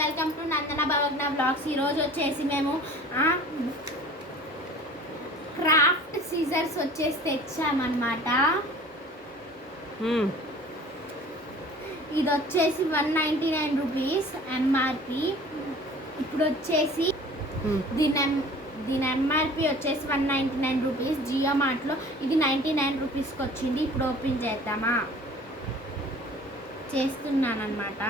Welcome to Nandana Bhavagna blogs. ఈరోజు వచ్చేసి మేము క్రాఫ్ట్ సీజర్స్ వచ్చేసి తెచ్చామన్నమాట. ఇది వచ్చేసి 199 రూపీస్ ఎంఆర్పి. ఇప్పుడు వచ్చేసి దీని ఎంఆర్పి వచ్చేసి 199 రూపీస్. జియో మార్ట్లో ఇది 99 రూపీస్కి వచ్చింది. ఇప్పుడు ఓపెన్ చేద్దామా? చేస్తున్నాను అన్నమాట.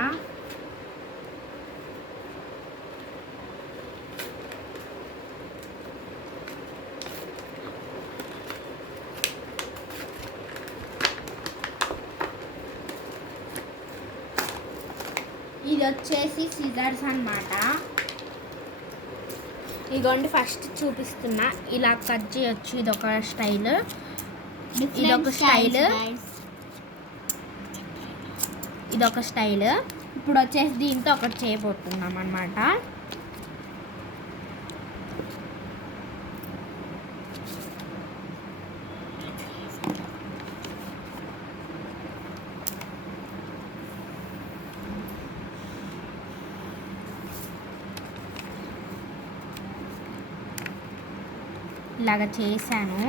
ఇది వచ్చేసి సిజర్స్ అన్నమాట. ఇదిగోండి ఫస్ట్ చూపిస్తున్నా. ఇలా కట్ చేయొచ్చు. ఇదొక స్టైల్, ఇదొక స్టైల్. ఇప్పుడు వచ్చేసి దీంతో ఒకటి చేయబోతున్నాం అన్నమాట. ఇలాగ చేశాను.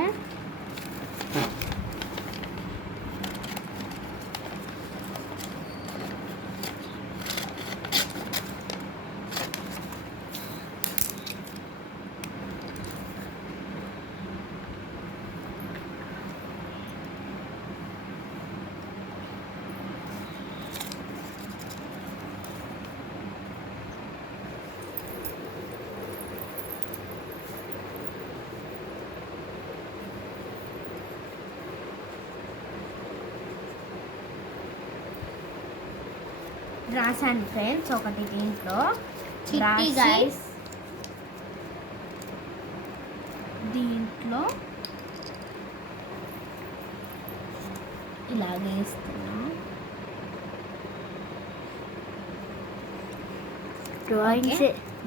రాసాను ఫ్రెండ్స్ ఒకటి దీంట్లో గైస్. దీంట్లో ఇలాగే వేస్తున్నా.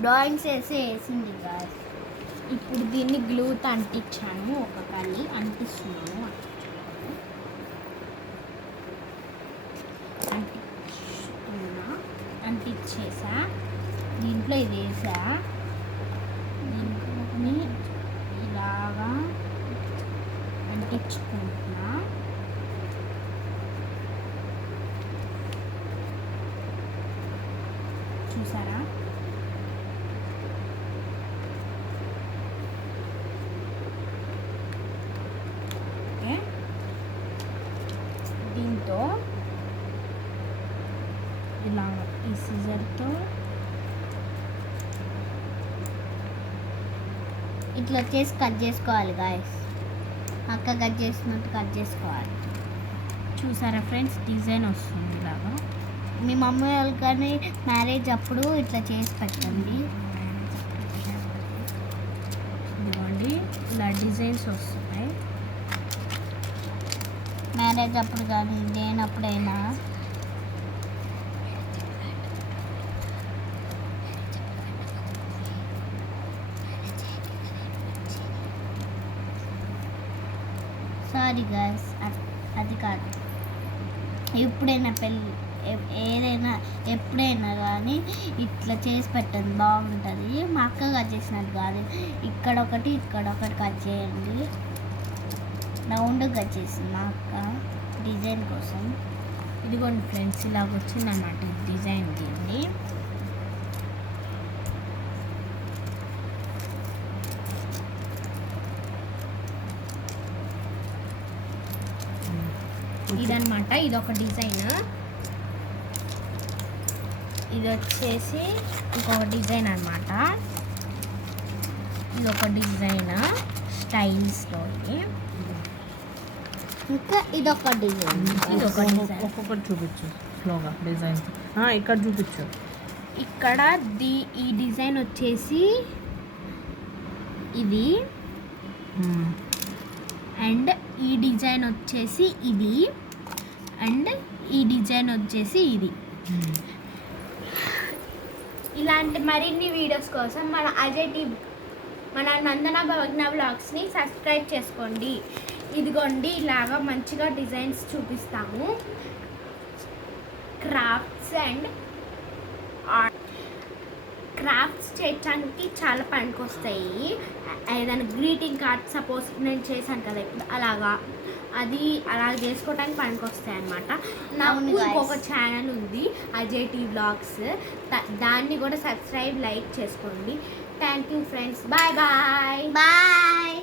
డ్రాయింగ్స్ వేసింది గాయస్. ఇప్పుడు దీన్ని గ్లూతో అంటించాను. ఒక కలి అంటిస్తున్నాను. అంటించేసా. దీంట్లో ఇది వేసా. దీంట్లోని ఇలాగా అంటించుకుంటున్నా. చూసారా? ఓకే. దీంతో ఇలా ఈ సిజర్తో ఇట్లా చేసి కట్ చేసుకోవాలి గాయస్. అక్క కట్ చేసినట్టు కట్ చేసుకోవాలి. చూసారా ఫ్రెండ్స్? డిజైన్ వస్తుంది ఇలాగా. మీ మమ్మీ వాళ్ళు కానీ మ్యారేజ్ అప్పుడు ఇట్లా చేసి పెట్టండి. ఇదిగోండి ఇలా డిజైన్స్ వస్తున్నాయి. మ్యారేజ్ అప్పుడు కానీ దేనప్పుడైనా సారీ గాయస్, అది కాదు. ఎప్పుడైనా పెళ్ళి ఏదైనా ఎప్పుడైనా కానీ ఇట్లా చేసి పెట్టండి, బాగుంటుంది. మా అక్క కట్ చేసినట్టు కాదు. ఇక్కడొకటి కట్ చేయండి. రౌండ్ కట్ చేసింది మా అక్క డిజైన్ కోసం. ఇదిగోండి ఫ్రెండ్స్ ఇలాగ వచ్చిందన్నమాట డిజైన్. దీన్ని ఇదన్నమాట. ఇదొక డిజైన్. ఇది వచ్చేసి ఇంకొక డిజైన్ అన్నమాట. ఇదొక డిజైన్ స్టైల్స్లో. ఇంకా ఇదొక డిజైన్. ఒక్కొక్కటి చూపించు స్లోగా. డిజైన్ ఇక్కడ చూపించు. ఇక్కడ ఈ డిజైన్ వచ్చేసి ఇది, అండ్ ఈ డిజైన్ వచ్చేసి ఇది, అండ్ ఈ డిజైన్ వచ్చేసి ఇది. ఇలాంటి మరిన్ని వీడియోస్ కోసం మన నందన భవగ్న బ్లాగ్స్ని సబ్స్క్రైబ్ చేసుకోండి. ఇదిగోండి ఇలాగా మంచిగా డిజైన్స్ చూపిస్తాము. క్రాఫ్ట్స్ అండ్ ఆర్ట్ క్రాఫ్ట్స్ చేయడానికి చాలా పనికొస్తాయి. ఏదైనా గ్రీటింగ్ కార్డ్ సపోజ్ నేను చేశాను కదా ఇప్పుడు అలాగా, అది అలా చేసుకోవడానికి పనికొస్తాయి అన్నమాట. నాకు అవును guys. ఇంకొక ఛానల్ ఉంది అజయ్ టీ బ్లాగ్స్, దాన్ని కూడా సబ్స్క్రైబ్ లైక్ చేసుకోండి. Thank you friends, bye bye. Bye.